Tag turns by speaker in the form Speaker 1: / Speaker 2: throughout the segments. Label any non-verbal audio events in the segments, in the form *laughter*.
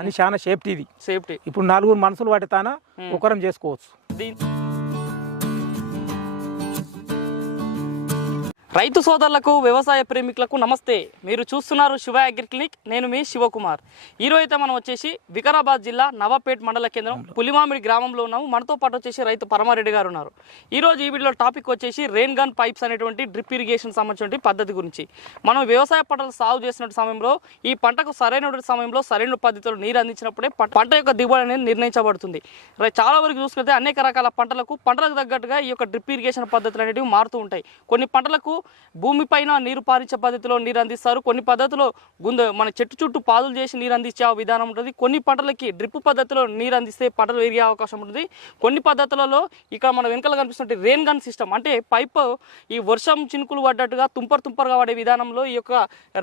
Speaker 1: అని చాలా సేఫ్టీ ఇది
Speaker 2: సేఫ్టీ
Speaker 1: ఇప్పుడు నలుగురు మనుషులు పడితానా ఒకరం చేసుకోవచ్చు.
Speaker 2: రైతు సోదరులకు వ్యవసాయ ప్రేమికులకు నమస్తే. మీరు చూస్తున్నారు శివ అగ్రి క్లినిక్. నేను మీ శివకుమార్. ఈరోజు అయితే మనం వచ్చేసి వికారాబాద్ జిల్లా నవాపేట్ మండల కేంద్రం పులిమామిడి గ్రామంలో ఉన్నాము. మనతో పాటు వచ్చేసి రైతు పరమారెడ్డి గారు ఉన్నారు. ఈ రోజు ఈ వీడియోలో టాపిక్ వచ్చేసి రెయిన్ గన్ పైప్స్ అనేటువంటి డ్రిప్ ఇరిగేషన్ సంబంధించిన పద్ధతి గురించి. మనం వ్యవసాయ పంటలు సాగు చేసిన సమయంలో ఈ పంటకు సరైనటువంటి సమయంలో సరైన పద్ధతిలో నీరు అందించినప్పుడే పంట యొక్క దిగుబడి అనేది నిర్ణయించబడుతుంది. చాలా వరకు చూసుకుంటే అనేక రకాల పంటలకు పంటలకు తగ్గట్టుగా ఈ యొక్క డ్రిప్ ఇరిగేషన్ పద్ధతులు అనేవి మారుతూ ఉంటాయి. కొన్ని పంటలకు భూమిపైన నీరు పారించే పద్ధతిలో నీరు అందిస్తారు కొన్ని పద్ధతిలో గుంద మన చెట్టు చుట్టూ పాదులు చేసి నీరు అందించే విధానం ఉంటుంది. కొన్ని పంటలకి డ్రిప్ పద్ధతిలో నీరు అందిస్తే పంటలు పెరిగే అవకాశం ఉంటుంది. కొన్ని పద్ధతులలో ఇక్కడ మన వెనకాల కనిపిస్తుంటే రెయిన్ గన్ సిస్టమ్ అంటే పైప్ ఈ వర్షం చినుకులు పడ్డట్టుగా తుంపర్ తుంపర్గా పడే విధానంలో ఈ యొక్క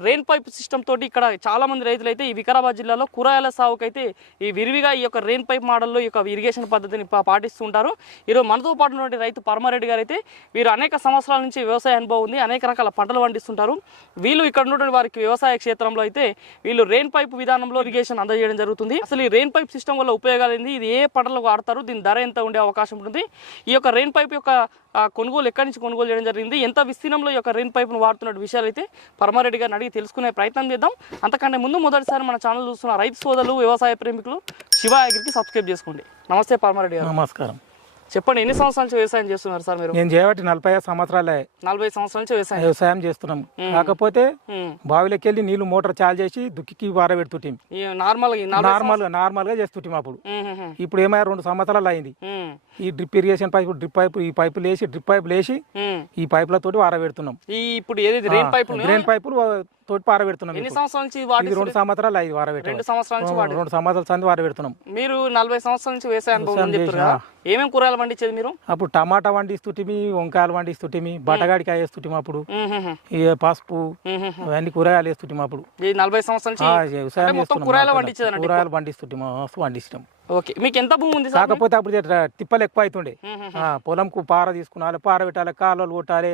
Speaker 2: రెయిన్ పైప్ సిస్టమ్ తోటి ఇక్కడ చాలా మంది రైతులు అయితే ఈ వికారాబాద్ జిల్లాలో కూరగాయల సాగుకైతే ఈ విరివిగా ఈ యొక్క రెయిన్ పైప్ మోడల్లో ఈ యొక్క ఇరిగేషన్ పద్ధతిని పాటిస్తుంటారు. ఈరోజు మనతో పాటు ఉన్నటువంటి రైతు పరమారెడ్డి గారు అయితే వీరు అనేక సంవత్సరాల నుంచి వ్యవసాయ అనుభవం ఉంది. అనేక రకాల పంటలు పండిస్తుంటారు. వీళ్ళు ఇక్కడ ఉన్నటువంటి వారికి వ్యవసాయ క్షేత్రంలో అయితే వీళ్ళు రెయిన్ పైప్ విధానంలో ఇరిగేషన్ అందజేయడం జరుగుతుంది. అసలు ఈ రెయిన్ పైప్ సిస్టమ్ వల్ల ఉపయోగాలు ఏంది? ఇది ఏ పంటలకు వాడతారు? దీని ధర ఎంత ఉండే అవకాశం ఉంటుంది? ఈ యొక్క రెయిన్ పైప్ యొక్క కొనుగోలు ఎక్కడి నుంచి కొనుగోలు చేయడం జరిగింది? ఎంత విస్తీర్ణంలో ఈ యొక్క రెయిన్ పైప్ను వాడుతున్న విషయాలు అయితే పరమారెడ్డి గారిని అడిగి తెలుసుకునే ప్రయత్నం చేద్దాం. అంతకంటే ముందు మొదటిసారి మన ఛానల్ చూస్తున్న రైతు సోదరులు వ్యవసాయ ప్రేమికులు శివ అగ్రికి సబ్స్క్రైబ్ చేసుకోండి. నమస్తే పరమారెడ్డి గారు.
Speaker 1: నమస్కారం.
Speaker 2: చెప్పండి ఎన్ని సంవత్సరాల నుంచి వ్యవసాయం చేస్తున్నారు సార్ మీరు?
Speaker 1: నేను చేయబట్టి నలభై ఐదు సంవత్సరాలే.
Speaker 2: నలభై సంవత్సరాల నుంచి వ్యవసాయం.
Speaker 1: వ్యవసాయం చేస్తున్నాం. కాకపోతే. బావిలోకి వెళ్ళి నీళ్ళు మోటార్ చాలు చేసి దుక్కికి వారబెడుతుంటాం
Speaker 2: ఈ నార్మల్
Speaker 1: నార్మల్ నార్మల్గా చేస్తుంటాం అప్పుడు. ఇప్పుడు ఏమైనా రెండు సంవత్సరాలు అయింది. ఈ drip irrigation pipe drip pipe ఈ పైపులు వేసి డ్రిప్ పైపులు వేసి. ఈ పైపులతోటి వారబెడుతున్నాం.
Speaker 2: ఈ ఇప్పుడు ఏది రెయిన్ పైప్
Speaker 1: గ్రెయిన్ పైపులు తోటి పారబెడుతున్నాం
Speaker 2: ఎన్ని. సంవత్సరాల నుంచి వాడి
Speaker 1: రెండు సంవత్సరాలు అయింది వారబెట్టడం
Speaker 2: రెండు సంవత్సరాల నుంచి
Speaker 1: రెండు సంవత్సరాల సంది వారబెడుతున్నాం
Speaker 2: మీరు నలభై సంవత్సరాల నుంచి వ్యవసాయ అనుభవం ఏమేమి కూరగాయలు పండించేది మీరు?
Speaker 1: అప్పుడు టమాటా వండిస్తుంటిమి వంకాయలు వండిస్తుంటిమి బటగాడికాయ వేస్తుంటిమి అప్పుడు. పసుపు. అవన్నీ కూరగాయలు వేస్తుంటిమి అప్పుడు.
Speaker 2: నలభై సంవత్సరాల నుంచి కూరగాయలు పండించేది
Speaker 1: కూరగాయలు పండిస్తుంటాం మస్తు పండిస్తాం
Speaker 2: ఓకే. మీకు ఎంత భూమి ఉంది సార్?
Speaker 1: కాకపోతే అప్పుడు తిప్పలు ఎక్కువ అవుతుండే పొలంకు పార తీసుకునాలి పార పెట్టాలి కాలువలు కొట్టాలి.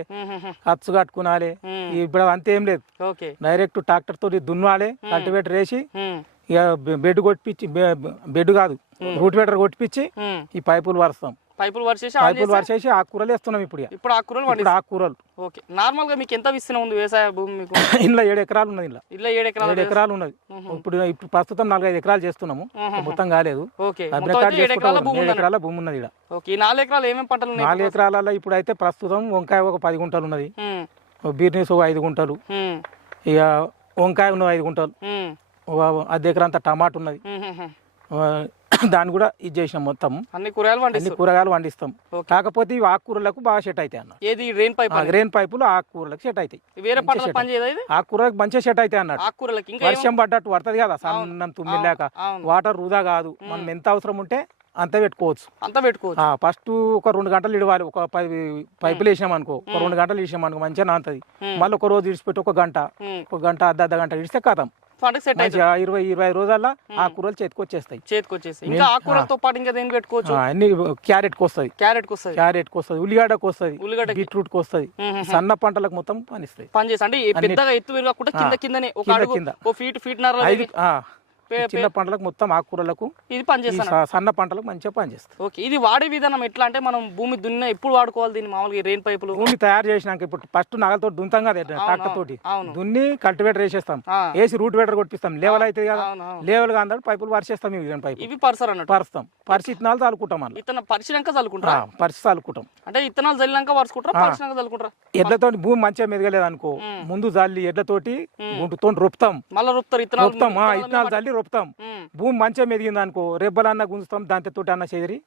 Speaker 1: ఖర్చు కట్టుకునాలి. ఇప్పుడు అంతేం లేదు. డైరెక్ట్ ట్రాక్టర్ తోటి దున్నాలి కల్టివేటర్ వేసి ఇక బెడ్ కొట్టిపించి బెడ్ కాదు రూట్ వేటర్ కొట్టిపించి. ఈ పైపులు వరుస్తాం.
Speaker 2: పైపులు వర్చేసి ఆన్
Speaker 1: పైపులు
Speaker 2: చేసి
Speaker 1: వరిసేసి ఆకుకూరలు వేస్తున్నాం ఇప్పుడు.
Speaker 2: ఇప్పుడు ఆ కూరలు పండి
Speaker 1: ఇప్పుడు ఆకుకూరలు
Speaker 2: ఓకే. నార్మల్గా మీకు ఎంత విస్తీర్ణం ఉంది వ్యవసాయ భూమి మీకు? *coughs*
Speaker 1: ఇంట్లో ఏడు ఎకరాలు ఉన్నది ఇంట్లో
Speaker 2: ఇల్లు ఏడు ఎకరాల
Speaker 1: ఏడు ఎకరాలు ఉన్నది. ఇప్పుడు ఇప్పుడు ప్రస్తుతం నాలుగైదు ఎకరాలు చేస్తున్నాము. మొత్తం కాలేదు.
Speaker 2: ఓకే. ఎకరాల. భూమి
Speaker 1: ఉన్నది. ఇక్కడ
Speaker 2: ఓకే. ఈ నాలుగు ఎకరాలు ఏమేమి పంటలు ఉన్నాయి
Speaker 1: నాలుగు ఎకరాలలో ఇప్పుడు అయితే ప్రస్తుతం వంకాయ ఒక పది గుంటలు ఉన్నది. బీర్నీస్ ఒక ఐదు గుంటలు. ఇక వంకాయ ఉన్నది ఐదు గుంటలు. అర్ధ ఎకరా అంతా టమాటా ఉన్నది. *coughs* దాన్ని కూడా ఇది చేసినాం మొత్తం.
Speaker 2: అన్ని కూరగాయలు
Speaker 1: అన్ని కూరగాయలు పండిస్తాం
Speaker 2: ఓకే.
Speaker 1: కాకపోతే ఇవి ఆకుకూరలకు బాగా సెట్ అవుతాయి అన్న.
Speaker 2: ఏది? రెయిన్ పైప్
Speaker 1: ఆ గ్రెయిన్ పైపులు ఆకుకూరలకు సెట్ అవుతాయి.
Speaker 2: వేరే
Speaker 1: ఆకుకూరలకు మంచిగా సెట్ అవుతాయి అన్నట్టు
Speaker 2: ఆకుకూరలకి
Speaker 1: వర్షం పడ్డట్టు పడుతుంది కదా సన్నం తుమ్మిలాక వాటర్ వృధా కాదు. మనం ఎంత అవసరం ఉంటే అంత పెట్టుకోవచ్చు.
Speaker 2: అంతా పెట్టుకోవచ్చు.
Speaker 1: ఫస్ట్ ఒక రెండు గంటలు ఇడవాలి. ఒక పది పైపులు వేసినాం అనుకో. ఒక రెండు గంటలు వేసినాం అనుకో మంచిగా నాంతది మళ్ళీ ఒక రోజు ఇడిచిపెట్టి ఒక గంట. ఒక గంట అర్ధ అర్ధ గంట ఇడిస్తే కథం
Speaker 2: పంటకు సెట్ అయితే
Speaker 1: ఇరవై ఇరవై రోజుల్లో ఆ కూరలు చేతికి వచ్చేస్తాయి.
Speaker 2: చేతికి వచ్చేసి ఇంకా ఆకుకూరలతో పాటు ఇంకా దేనికి పెట్టుకోవచ్చు?
Speaker 1: ఆ, అన్ని క్యారెట్కి వస్తుంది.
Speaker 2: క్యారెట్కి వస్తుంది.
Speaker 1: క్యారెట్కి వస్తుంది ఉల్లిగడ్డకు వస్తుంది
Speaker 2: ఉల్లిగడ్డకి.
Speaker 1: బీట్రూట్కి వస్తుంది.
Speaker 2: మ్మ్.
Speaker 1: సన్న పంటలకు మొత్తం పనిస్తాయి.
Speaker 2: పని చేసి అంటే పెద్దగా ఎత్తు పెరగకుండా కింద కిందనే ఒక అడుగు. ఓ ఫీట్ ఫీట్ నర
Speaker 1: ఆ, చిన్న పంటలకు మొత్తం ఆకుకూరలకు
Speaker 2: ఇది పని
Speaker 1: ఈ
Speaker 2: చేస్తాను?
Speaker 1: స- సన్న పంటలకు మంచిగా పనిచేస్తాయి
Speaker 2: ఓకే ఇది వాడే విధానం ఎట్లా అంటే మనం భూమి దున్న ఎప్పుడు వాడుకోవాలి దీన్ని మామూలుగా రెయిన్ పైపులు?
Speaker 1: భూమి తయారు చేసినాక ఇప్పుడు ఫస్ట్ నగలతో దున్తాం కదా ట్రాక్టర్ తోటి దున్ని కల్టివేటర్ వేసేస్తాం. వేసి రూట్ వేటర్ కొట్టిస్తాం. లేవల్ అయితే కదా. లేవల్గా అందరూ పైపులు పరిచేస్తాం ఇవి పైపు
Speaker 2: ఇవి పరసర్ అన్నట్టు.
Speaker 1: పరుస్తాం. పరిచి ఇత్తనాలు చల్లుకుంటాం అన్న
Speaker 2: ఇతను పరిచినాక చల్లుకుంటారా?
Speaker 1: పరిచి చల్లుకుంటాం.
Speaker 2: అంటే ఇత్తనాలు చల్లినాక పరుచుకుంటారా పరిచినాక చల్లుకుంటారా?
Speaker 1: ఎడ్లతో భూమి మంచిగా మెదగలేదు అనుకో ముందు జల్లి ఎడ్లతోటి గుంటుతో రొప్పుతాం.
Speaker 2: మళ్ళీ రుపుతారు ఇత్తనాలు
Speaker 1: రొప్పుతాం. ఆ, ఇత్తనాలు చల్లి రొప్పుతాం. భూమి మంచిగా మెదిగింది అనుకో రెబ్బలన్నా గుంజుతాం దాంతో అన్న చెదిరి.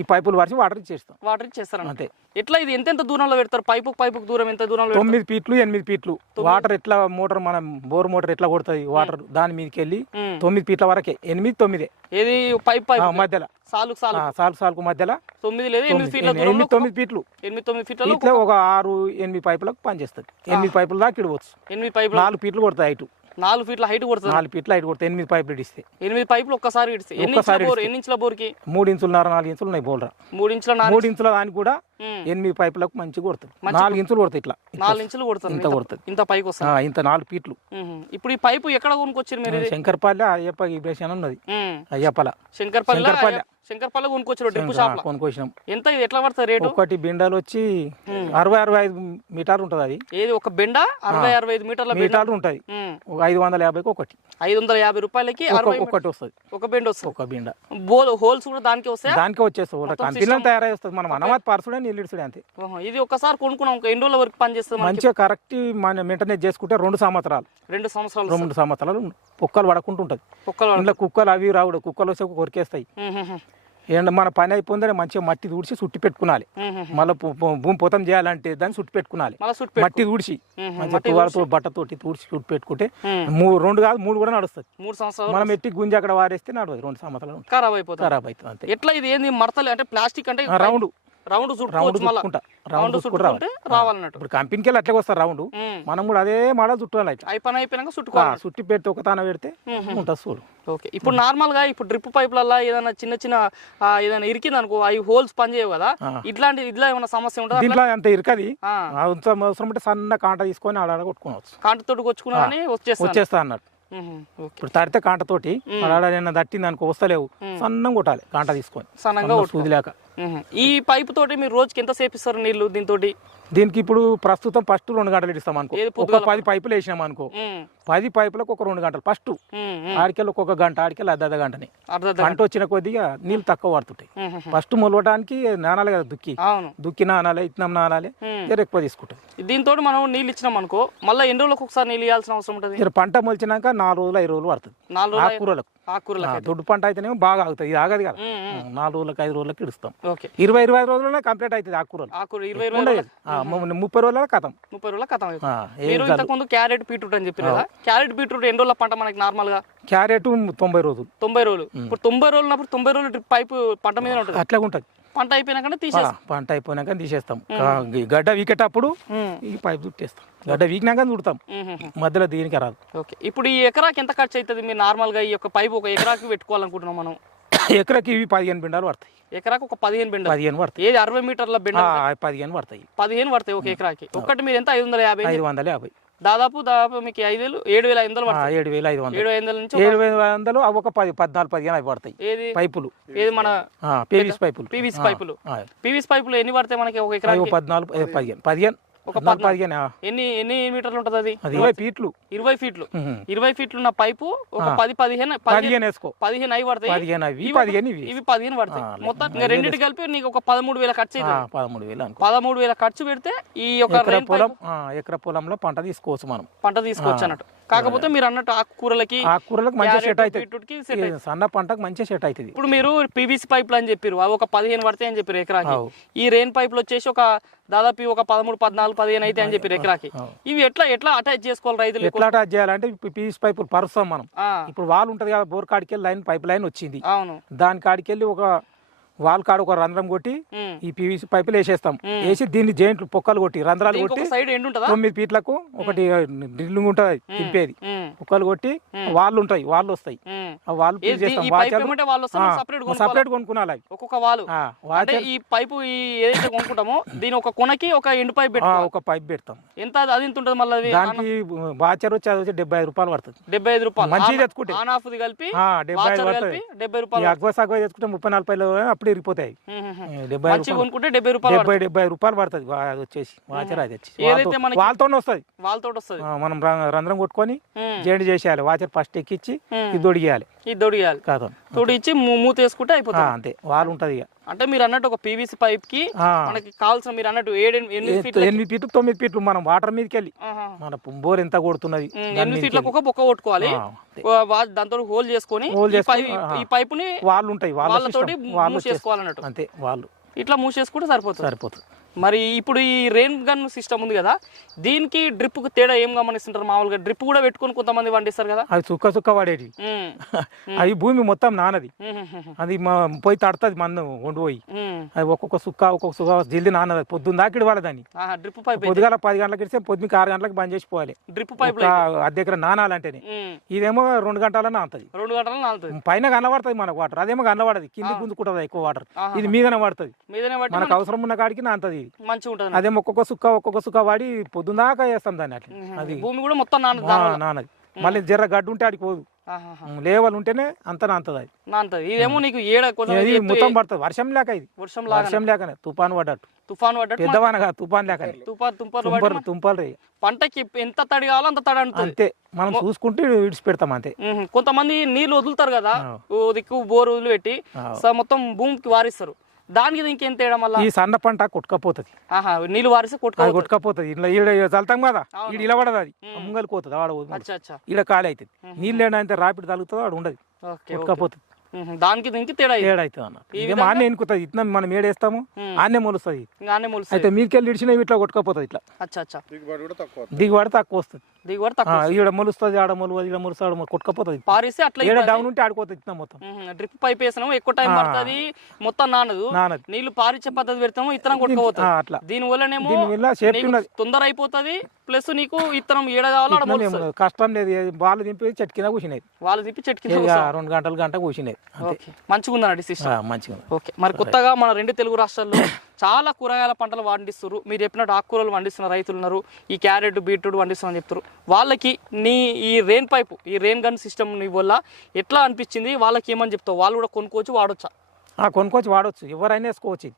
Speaker 1: ఈ పైపులు పరిచి వాటర్ ఇచ్చేస్తాం.
Speaker 2: వాటర్ ఇచ్చేస్తారు
Speaker 1: అంతే.
Speaker 2: ఎట్లా ఇది? ఎంత ఎంత దూరంలో పెడతారు? పైపు పైపు దూరం ఎంత దూరంలో?
Speaker 1: తొమ్మిది ఫీట్లు ఎనిమిది ఫీట్లు. వాటర్ ఎట్లా మోటార్ మనం బోర్ మోటార్ ఎట్లా కొడుతుంది వాటర్ దాని మీదకి వెళ్ళి. తొమ్మిది ఫీట్ల వరకే. ఎనిమిది తొమ్మిదే.
Speaker 2: ఏది? Pipe pipe.
Speaker 1: మధ్యలో.
Speaker 2: సాలుకు సాలు
Speaker 1: సాలు సాలుకు మధ్యలో.
Speaker 2: తొమ్మిది లేదు ఎనిమిది ఫీట్ల
Speaker 1: ఎనిమిది తొమ్మిది ఫీట్లు.
Speaker 2: ఎనిమిది తొమ్మిది ఫీట్లలో
Speaker 1: ఇట్లా ఒక ఆరు ఎనిమిది పైపులకు పనిచేస్తుంది. ఎనిమిది పైపులు దాకా ఇడవచ్చు.
Speaker 2: ఎనిమిది పైపులు
Speaker 1: నాలుగు ఫీట్లు కొడతాయి హైట్.
Speaker 2: నాలుగు ఫీట్ల హైట్ కొడుతుంది.
Speaker 1: నాలుగు ఫీట్లు హైట్ కొడతాయి ఎనిమిది పైపులు ఇడిస్తే.
Speaker 2: ఎనిమిది పైపులు ఒక్కసారి ఇడిస్తే. ఎన్ని ఇంచుల బోర్ ఎన్ని ఇంచుల బోర్కి?
Speaker 1: మూడు ఇంచులు నాలుగు ఇంచులు ఉన్నాయి బోల్రా
Speaker 2: మూడు ఇంచుల
Speaker 1: మూడు ఇంచుల దానికి కూడా. ఎనిమిది పైపులకు మంచిగా కొడుతుంది. నాలుగు ఇంచులు కొడతాయి ఇట్లా.
Speaker 2: నాలుగు ఇంచులు కొడుతుంది.
Speaker 1: ఇంత కొడుతుంది.
Speaker 2: ఇంత పైకి వస్తుంది.
Speaker 1: ఇంత నాలుగు ఫీట్లు.
Speaker 2: ఇప్పుడు ఈ పైపు ఎక్కడ కొనుక్కొచ్చారు మీరు?
Speaker 1: శంకర్పల్లి అయ్యప్ప ఇబ్రేషన్ ఉన్నది.
Speaker 2: ఉమ్.
Speaker 1: అయ్యప్పల.
Speaker 2: శంకర్పల్లి
Speaker 1: శంకర్పల్లి.
Speaker 2: కొనుక్కొచ్చారు డ్రిప్ షాప్
Speaker 1: కొనుక్కొచ్చినాం.
Speaker 2: ఎంత ఇది? ఎట్లా పడుతుంది రేటు?
Speaker 1: ఒకటి బిండాలు వచ్చి అరవై అరవై ఐదు మీటర్లు ఉంటుంది అది.
Speaker 2: ఏది? ఒక బెండ? అరవై అరవై ఐదు మీటర్ల
Speaker 1: మీటర్లు ఉంటుంది
Speaker 2: ఉమ్.
Speaker 1: ఒక ఐదు వందల యాభైకి ఒకటి.
Speaker 2: ఐదు వందల యాభై రూపాయలకి అరవై
Speaker 1: ఒక్కొక్కటి వస్తుంది.
Speaker 2: ఒక బెండ వస్తుంది.
Speaker 1: ఒక బిండ.
Speaker 2: హోల్స్ కూడా దానికి వస్తాయా?
Speaker 1: దానికే వచ్చేస్తుంది తయారై వస్తుంది మనం అనమాట పరసుడే నీళ్ళు అంతే.
Speaker 2: ఓహో, ఇది ఒకసారి కొనుక్కున్నాం ఒక ఎన్ని రోజుల వరకు పనిచేస్తుంది మనకి?
Speaker 1: మంచిగా కరెక్ట్ మన మెయింటెనెన్స్ చేసుకుంటే రెండు సంవత్సరాలు.
Speaker 2: రెండు సంవత్సరాలు
Speaker 1: రెండు సంవత్సరాలు కుక్కలు పడకుండా ఉంటుంది.
Speaker 2: కుక్కలు
Speaker 1: ఇంట్లో కుక్కలు అవి రావుడు కుక్కలు వస్తే కొరికేస్తాయి. ఏంటంటే మన పని అయిపోయిందని మంచిగా మట్టి తుడిచి సుట్టి పెట్టుకోవాలి. మళ్ళీ భూమి పోతం చేయాలంటే దాన్ని సుట్టి పెట్టుకోవాలి
Speaker 2: మళ్ళీ సుట్టు
Speaker 1: మట్టి తుడిచి
Speaker 2: మ్మ్.
Speaker 1: మంచిగా తువాలతో బట్టతోటి తుడిచి. సుట్టి పెట్టుకుంటే
Speaker 2: మ్మ్.
Speaker 1: మూడు రెండు కాదు మూడు కూడా నడుస్తుంది.
Speaker 2: మూడు సంవత్సరాలు
Speaker 1: మనం ఎట్టి గుంజి అక్కడ వారేస్తే నడవదు రెండు సంవత్సరాలు.
Speaker 2: ఖరాబ్ అయిపోతుంది.
Speaker 1: ఖరాబ్ అవుతుంది అంతే.
Speaker 2: ఎట్లా ఇది ఏంది మడతలు అంటే ప్లాస్టిక్ అంటే
Speaker 1: రౌండ్.
Speaker 2: రౌండ్
Speaker 1: రౌండ్ చుట్టుకుంటా.
Speaker 2: రౌండ్
Speaker 1: చుట్టుకుంటూ
Speaker 2: రావాలన్నట్టు.
Speaker 1: ఇప్పుడు కంపెనీకి వెళ్ళి అట్లే వస్తారు రౌండ్. మనం కూడా అదే మడ చుట్టాలి ఇట్లా
Speaker 2: అయి పని అయిపోయినాక చుట్టుకోవాలి.
Speaker 1: సుట్టి పెడితే ఒక తాన పెడితే ఉంటుంది చూడు.
Speaker 2: ఓకే. ఇప్పుడు నార్మల్గా ఇప్పుడు డ్రిప్ పైపులల్లో ఏదైనా చిన్న చిన్న ఏదైనా ఇరికింది అనుకో అవి హోల్స్ పనిచేయవు కదా. ఇట్లాంటి ఇట్లా ఏమైనా సమస్య ఉంటుందా?
Speaker 1: దీంట్లో అంత ఇరకది. అవసరం అంటే సన్న కాంట తీసుకొని ఆడ కొట్టుకోవచ్చు.
Speaker 2: కాంటితోటి కొచ్చుకున్నా కానీ వచ్చేస్తాను
Speaker 1: వచ్చేస్తా అన్నట్టు ఇప్పుడు తడితే కాంటతోటి ఆడ దట్టింది అనుకో వస్తలేవు. సన్నం కొట్టాలి కాంట తీసుకొని.
Speaker 2: సన్నంగా
Speaker 1: సన్న సూది లేక.
Speaker 2: ఉహు. ఈ పైపు తోటి మీరు రోజుకి ఎంత సేపు ఇస్తారు నీళ్ళు దీంతో
Speaker 1: దీనికి ఇప్పుడు ప్రస్తుతం ఫస్ట్ రెండు గంటలు ఇస్తాం అనుకో. ఒక పది పైపులు వేసినాం అనుకో. పది పైపులకు ఒక రెండు గంటలు ఫస్ట్. ఆడికెళ్ళి ఒక్కొక్క గంట ఆడికెళ్ళి అర్ధ అర్ధ గంటని. పంట వచ్చిన కొద్దిగా నీళ్ళు తక్కువ పడుతుంటాయి. ఫస్ట్ మొలవడానికి నానాలి కదా దుక్కి. దుక్కి నానాలి ఇత్తనం నానాలి ఎక్కువ తీసుకుంటుంది
Speaker 2: దీంతో మనం నీళ్ళు ఇచ్చినాం అనుకో మళ్ళీ ఎన్ని రోజులకు ఒకసారి నీళ్ళు ఇవ్వాల్సిన అవసరం ఉంటుంది?
Speaker 1: పంట మొలిచినాక నాలుగు రోజులు ఐదు రోజులు పడుతుంది.
Speaker 2: నాలుగు రోజులు
Speaker 1: ఆకుకూరలకు.
Speaker 2: ఆకుకూరలకి
Speaker 1: ఆ, దొడ్డు పంట అయితేనేమో బాగా ఆగుతుంది ఇది ఆగదు కదా. నాలుగు రోజులకు ఐదు రోజులకు ఇడుస్తాం.
Speaker 2: ఓకే
Speaker 1: ఇరవై ఇరవై ఐదు రోజుల్లోనే కంప్లీట్ అవుతుంది ఆకుకూరలు
Speaker 2: ఆకుకూర ఇరవై
Speaker 1: ముప్పై రోజుల కథం.
Speaker 2: ముప్పై రోజుల కథం మీరు ఇంతకు ముందు క్యారెట్ బీట్రూట్ అని చెప్పారు కదా. క్యారెట్ బీట్రూట్ ఎన్ని రోజుల పంట మనకి నార్మల్గా
Speaker 1: క్యారెట్ తొంభై రోజులు.
Speaker 2: తొంభై రోజులు. ఇప్పుడు తొంభై రోజులు ఉన్నప్పుడు తొంభై రోజులు డ్రిప్ పైపు పంట మీద ఉంటుంది.
Speaker 1: అట్లా ఉంటుంది.
Speaker 2: పంట అయిపోయినాక తీసేస్తాం.
Speaker 1: పంట అయిపోయినాక తీసేస్తాం. గడ్డ వీకేటప్పుడు ఈ పైప్ చుట్టేస్తాం. గడ్డ వీకినాక చుడతాం. మధ్యలో దీనికి రాదు.
Speaker 2: ఓకే. ఇప్పుడు ఈ ఎకరాకి ఎంత ఖర్చు అవుతుంది మీరు నార్మల్గా ఈ యొక్క పైపు ఒక ఎకరాకి పెట్టుకోవాలనుకుంటున్నాం మనం?
Speaker 1: ఎకరకి ఇవి పదిహేను బిండాలు పడతాయి.
Speaker 2: ఎకరాకి ఒక పదిహేను బెండ
Speaker 1: పదిహేను పడతాయి.
Speaker 2: ఏది అరవై మీటర్ల బెండ
Speaker 1: పదిహేను పడతాయి.
Speaker 2: పదిహేను పడతాయి ఒక ఎకరాకి. ఒక్కటి మీరు ఎంత? ఐదు వందల యాభై
Speaker 1: ఐదు వందల యాభై.
Speaker 2: దాదాపు దాదాపు మీకు ఐదు వేలు ఏడు వేల ఐదు వందలు
Speaker 1: ఏడు వేల ఐదు వందలు.
Speaker 2: ఏడు వందల నుంచి
Speaker 1: ఏడు వేల వందలు అవి ఒక పది పద్నాలుగు పదిహేను అవి పడతాయి.
Speaker 2: ఏది?
Speaker 1: పైపులు.
Speaker 2: ఏది మన
Speaker 1: పీవీస్ పైపులు.
Speaker 2: పీవీసీ పైపులు. పీవీసీ పైపులు ఎన్ని పడతాయి మనకి ఒక
Speaker 1: ఒక పద్నాలుగు పదిహేను. పదిహేను
Speaker 2: ఒక
Speaker 1: పదిహేను
Speaker 2: ఎన్ని ఎన్ని మీటర్లు ఉంటుంది అది?
Speaker 1: ఇరవై ఫీట్లు.
Speaker 2: ఇరవై ఫీట్లు. ఇరవై ఫీట్లు ఉన్న పైపు ఒక పది పదిహేను పదిహేను
Speaker 1: వేసుకో.
Speaker 2: పదిహేను అవి పడతాయి.
Speaker 1: పదిహేను అవి పదిహేను ఇవి.
Speaker 2: పదిహేను పడతాయి. మొత్తం ఇంకా రెండింటి కలిపి నీకు ఒక పదమూడు వేల ఖర్చు
Speaker 1: పదమూడు వేలు
Speaker 2: పదమూడు వేల ఖర్చు పెడితే ఈ యొక్క
Speaker 1: పొలం ఆ, ఎకర పొలంలో పంట తీసుకోవచ్చు మనం.
Speaker 2: పంట తీసుకోవచ్చు అన్నట్టు. కాకపోతే మీరు అన్నట్టు ఆకుకూరలకి
Speaker 1: ఆకుకూరలకు మంచిగా సెట్ అవుతుంది సన్న పంటకు మంచిగా సెట్ అవుతుంది.
Speaker 2: ఇప్పుడు మీరు పీవీసీ పైపులు అని చెప్పారు. అవి ఒక పదిహేను పడతాయి అని చెప్పారు ఎకరాకి. ఈ రెయిన్ పైపులు వచ్చేసి ఒక దాదాపు ఒక పదమూడు పద్నాలుగు పదిహేను అయితే అని చెప్పారు ఎకరాకి. ఇవి ఎట్లా ఎట్లా అటాచ్ చేసుకోవాలి రైతులు
Speaker 1: ఎట్లా అటాచ్ చేయాలంటే పీస్ పైపులు పరుస్తాం మనం. ఇప్పుడు వాల్ ఉంటుంది కదా బోర్ కాడికి వెళ్ళి లైన్ పైప్ లైన్ వచ్చింది.
Speaker 2: అవును.
Speaker 1: దాని కాడికి వెళ్ళి ఒక వాల్ కాడ ఒక రంధ్రం కొట్టి. ఈ పీవీసీ పైపులు వేసేస్తాం. వేసి దీన్ని జైంట్లు పొక్కలు కొట్టి రంధ్రాలు కొట్టి తొమ్మిది ఫీట్లకు ఒకటి డ్రిల్లింగ్ ఉంటుంది తిప్పేది. పొక్కలు కొట్టి వాళ్ళు ఉంటాయి వాళ్ళు వస్తాయి. ఆ వాళ్ళు
Speaker 2: సపరేట్
Speaker 1: కొనుక్కున్నాలి
Speaker 2: ఈ పైపు ఈ ఏదైతే కొనుక్కుంటామో దీని ఒక కొనకి ఒక ఎండు పైప్
Speaker 1: ఒక పైప్ పెడతాం.
Speaker 2: ఎంత అది- ఎంత ఉంటుంది మళ్ళీ అది?
Speaker 1: దానికి వాచర్ వచ్చి అది వచ్చి డెబ్బై ఐదు రూపాయలు పడుతుంది.
Speaker 2: డెబ్బై ఐదు రూపాయలు.
Speaker 1: తెచ్చుకుంటే.
Speaker 2: ది కలిపి
Speaker 1: ఆ, డెబ్బై ఐదు
Speaker 2: డెబ్బై రూపాయలు.
Speaker 1: అగ్వ సగ్వ తెచ్చుకుంటే ముప్పై నలభై అప్పుడు ఇరిగిపోతాయి.
Speaker 2: ఉమ్.
Speaker 1: ఈ డెబ్బై
Speaker 2: కొనుక్కుంటే డెబ్బై రూపాయలు
Speaker 1: డెబ్బై డెబ్బై రూపాయలు పడుతుంది. అది వచ్చేసి వాచర్ అది వచ్చి వాళ్ళతో వస్తుంది.
Speaker 2: వాళ్ళతో వస్తుంది.
Speaker 1: మనం రంధ్రం కొట్టుకొని. జైంట్ చేసేయాలి. వాచర్ ఫస్ట్ ఎక్కిచ్చి. ఇది దొడిగేయాలి
Speaker 2: ఇది దొడియాలి
Speaker 1: కాదు.
Speaker 2: తోడు ఇచ్చి మూ- మూత వేసుకుంటే అయిపోతుంది.
Speaker 1: అంతే. వాళ్ళు ఉంటుంది ఇక.
Speaker 2: అంటే మీరు అన్నట్టు ఒక పీవీసీ
Speaker 1: పైప్కి.
Speaker 2: మనకి కావాల్సిన మీరు అన్నట్టు ఏడు ఎనిమిది ఫీట్ల
Speaker 1: తొమ్మిది ఫీట్లు మనం వాటర్ మీదకి వెళ్ళి. మన బోర్ ఎంత కొడుతున్నది?
Speaker 2: ఎనిమిది ఫీట్లకు ఒక బొక్క కొట్టుకోవాలి. దాంతో హోల్ చేసుకొని ఈ
Speaker 1: చేసుకొని,
Speaker 2: పై-
Speaker 1: ఆహా.
Speaker 2: ఈ పైపుని
Speaker 1: వాళ్ళు ఉంటాయి వాళ్ళ
Speaker 2: వాళ్ళతోటి
Speaker 1: system. వాళ్ళు
Speaker 2: మూసేసుకోవాలన్నట్టు.
Speaker 1: అంతే వాళ్ళు.
Speaker 2: ఇట్లా మూసేసుకుంటే సరిపోతుంది.
Speaker 1: సరిపోతుంది.
Speaker 2: మరి ఇప్పుడు ఈ రెయిన్ గన్ సిస్టమ్ ఉంది కదా దీనికి డ్రిప్ తేడా ఏం గమనిస్తుంటారు? మామూలుగా డ్రిప్ కూడా పెట్టుకొని కొంతమంది పండిస్తారు కదా?
Speaker 1: అది చుక్క చుక్క
Speaker 2: ఉమ్, *laughs*
Speaker 1: అది భూమి మొత్తం నానది. అది మా పోయి తడుతుంది మందు వండు పోయి. అది ఒక్కొక్క సుక్క ఒక్కొక్క సుక్క జల్ది నానది. పొద్దున్న దాకా ఇడవాలి దాన్ని.
Speaker 2: ఆహా, డ్రిప్ పైప్
Speaker 1: పొద్దుగాల పది గంటలకు ఇస్తే పొద్దుకి ఆరు గంటలకు బంద్ చేసిపోవాలి
Speaker 2: డ్రిప్ పైప్
Speaker 1: అద్దె దగ్గర నానాలంటేనే. ఇదేమో రెండు గంటల నానుతుంది.
Speaker 2: రెండు గంటలు నాలుతుంది
Speaker 1: పైన కనబడుతుంది మనకు వాటర్. అదేమో కనబడదు. కింది గుంజుకుంటుంది ఎక్కువ వాటర్. ఇది మీదనే పడుతుంది. మనకు అవసరం ఉన్న కాడికి నానుతుంది.
Speaker 2: మంచిగా ఉంటుంది
Speaker 1: అదేమో ఒక్కొక్క సుక్క ఒక్కొక్క సుక్క వాడి పొద్దున్న దాకా వేస్తాం దాన్ని అట్లా. అది.
Speaker 2: భూమి కూడా మొత్తం
Speaker 1: నానది మళ్ళీ జర్ర గడ్డు ఉంటే ఆడికి పోదు. లేవల్ ఉంటేనే అంత అది.
Speaker 2: నాంతది. ఇదేమో నీకు ఏడ
Speaker 1: ఇది మొత్తం పడుతుంది. వర్షం లేక ఇది.
Speaker 2: వర్షం
Speaker 1: వర్షం లేకనే. తుఫాన్ పడ్డట్టు.
Speaker 2: తుఫాన్ పడ్డట్టు
Speaker 1: పెద్దవాన కాదు తుఫాన్ లేకనే.
Speaker 2: తుఫాన్
Speaker 1: తుంపలు తుంపలు రే
Speaker 2: పంటకి ఎంత తడి కావాలో అంత తడి అంటుంది.
Speaker 1: అంతే. మనం చూసుకుంటే విడిచి పెడతాం అంతే.
Speaker 2: కొంతమంది నీళ్ళు వదులుతారు కదా దిక్కు బోర్ వదిలిపెట్టి మొత్తం భూమికి వారిస్తారు. దానికి ఇంకేం తేడా మళ్ళా?
Speaker 1: ఈ సన్న పంట కొట్టుకపోతుంది.
Speaker 2: నీళ్ళు వారిస్తే కొట్టుకో
Speaker 1: కొట్టుకపోతుంది. ఇలా ఈడ చల్తాం కదా. ఈడ ఇలా పడదు అది ముంగలు పోతుంది ఆడ ఈడ ఖాళీ అవుతుంది. నీళ్ళు ఏంటంటే రాపిడ్ తగులుతుంది ఆడ ఉండదు. కొట్టుకపోతుంది.
Speaker 2: దానికి దీనికి తేడా ఇది.
Speaker 1: తేడా అవుతుంది అన్న. ఇదేమో ఆన్నే ఎనుకుతుంది ఇట్లా మనం ఏడేస్తాము. ఆన్నే మొలుస్తుంది.
Speaker 2: ఇంకా అన్నీ మొలుస్తాయి
Speaker 1: అయితే మీదకెళ్ళి ఇడిచినవి ఇట్లా కొట్టుకపోతుంది ఇట్లా.
Speaker 2: అచ్చా అచ్చా.
Speaker 1: దిగుబడి తక్కువ వస్తుంది.
Speaker 2: దిగుబడి తక్కువ
Speaker 1: ఈడ మొలుస్తుంది ఆడ మొలు ఈడ మొలుస్తుంది ఆడ మొలు కొట్టుకపోతుంది.
Speaker 2: పారిస్తే అట్లా
Speaker 1: ఈడ డౌన్ ఉంటే ఆడిపోతుంది ఇట్లా మొత్తం.
Speaker 2: డ్రిప్ పైప్ వేసినాము ఎక్కువ టైం. పడుతుంది మొత్తం నానదు.
Speaker 1: నానది.
Speaker 2: నీళ్ళు పారిచ్చే పద్ధతి పెడతాము ఇత్తనం
Speaker 1: ఆ,
Speaker 2: కొట్టుకోపోతుంది.
Speaker 1: అట్లా.
Speaker 2: దీని వల్లనేమో తొందర అయిపోతుంది ప్లస్ నీకు ఇత్తనం ఏడ కావాలో మొలుస్తుంది.
Speaker 1: కష్టం లేదు. బాల్ దింపి చెట్టు కింద కూర్చునేది
Speaker 2: వాళ్ళు తిప్పి చెట్టు కింద
Speaker 1: రెండు గంటలు గంట కూర్చునేది
Speaker 2: ఓకే. మంచిగా సిస్టమ్
Speaker 1: మంచిగా.
Speaker 2: ఓకే. మరి కొత్తగా మన రెండు తెలుగు రాష్ట్రాల్లో చాలా కూరగాయల పంటలు పండిస్తారు మీరు చెప్పినట్టు ఆకుకూరలు పండిస్తున్న రైతులు ఉన్నారు. ఈ క్యారెట్ బీట్రూట్ పండిస్తున్నారని చెప్తారు వాళ్ళకి నీ ఈ రెయిన్ పైప్ ఈ రెయిన్ గన్ సిస్టమ్ నీ వల్ల ఎట్లా అనిపించింది? వాళ్ళకి ఏమని చెప్తావు? వాళ్ళు కూడా కొనుక్కోవచ్చు వాడొచ్చా?
Speaker 1: ఆ, కొనుక్కొచ్చి వాడవచ్చు ఎవరైనా వేసుకోవచ్చు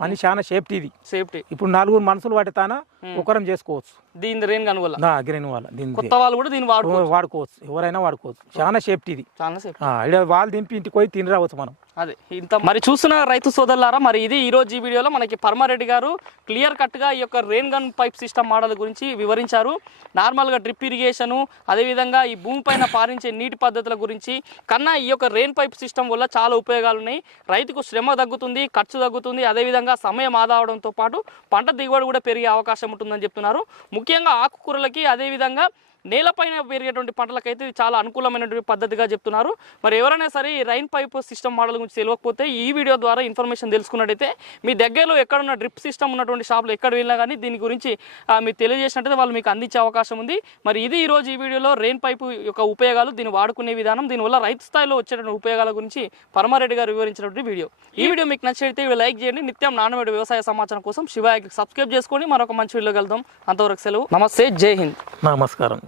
Speaker 1: పని చాలా సేఫ్టీ ఇది
Speaker 2: సేఫ్టీ.
Speaker 1: ఇప్పుడు నలుగురు మనుషులు పడితానా ఒకరం చేసుకోవచ్చు.
Speaker 2: దీని రెయిన్ గన్ వల్ల
Speaker 1: గ్రీన్ వాళ్ళ దీన్ని
Speaker 2: కొత్త వాళ్ళు కూడా దీన్ని వాడు
Speaker 1: వాడుకోవచ్చు. ఎవరైనా వాడుకోవచ్చు. చాలా సేఫ్టీ. ఇది
Speaker 2: చాలా
Speaker 1: వాళ్ళు దింపి ఇంటికి పోయి తిని రావచ్చు మనం.
Speaker 2: అదే ఇంత మరి చూస్తున్న రైతు సోదరులారా మరి ఇది ఈ రోజు ఈ వీడియోలో మనకి పరమారెడ్డి గారు క్లియర్ కట్గా ఈ యొక్క rain gun pipe system model గురించి వివరించారు. నార్మల్గా డ్రిప్ ఇరిగేషను అదేవిధంగా ఈ భూమి పైన పారించే నీటి పద్ధతుల గురించి కన్నా ఈ యొక్క రెయిన్ పైప్ సిస్టమ్ వల్ల చాలా ఉపయోగాలు ఉన్నాయి రైతుకు శ్రమ తగ్గుతుంది ఖర్చు తగ్గుతుంది అదేవిధంగా సమయం ఆదా అవడంతో పాటు పంట దిగుబడి కూడా పెరిగే అవకాశం ఉంటుందని చెప్తున్నారు. ముఖ్యంగా ఆకుకూరలకి అదేవిధంగా నేలపైన పెరిగేటువంటి పంటలకైతే ఇది చాలా అనుకూలమైనటువంటి పద్ధతిగా చెప్తున్నారు. మరి ఎవరైనా సరే ఈ రైన్ పైప్ సిస్టమ్ మోడల్ గురించి తెలియకపోతే ఈ వీడియో ద్వారా ఇన్ఫర్మేషన్ తెలుసుకున్నట్టయితే మీ దగ్గరలో ఎక్కడున్న డ్రిప్ సిస్టమ్ ఉన్నటువంటి షాప్లో ఎక్కడ వెళ్ళినా కానీ దీని గురించి మీరు తెలియజేసినట్టయితే వాళ్ళు మీకు అందించే అవకాశం ఉంది. మరి ఇది ఈరోజు ఈ వీడియోలో రెయిన్ పైపు యొక్క ఉపయోగాలు దీన్ని వాడుకునే విధానం దీనివల్ల రైతు స్థాయిలో వచ్చేటువంటి ఉపయోగాల గురించి పరమారెడ్డి గారు వివరించినటువంటి వీడియో. ఈ వీడియో మీకు నచ్చితే లైక్ చేయండి. నిత్యం నాణ్యమైన వ్యవసాయ సమాచారం కోసం శివాయకి సబ్స్క్రైబ్ చేసుకొని మరొక మంచి వీడియో కలుద్దాం. అంతవరకు సెలవు. నమస్తే. జై హింద్.
Speaker 1: నమస్కారం.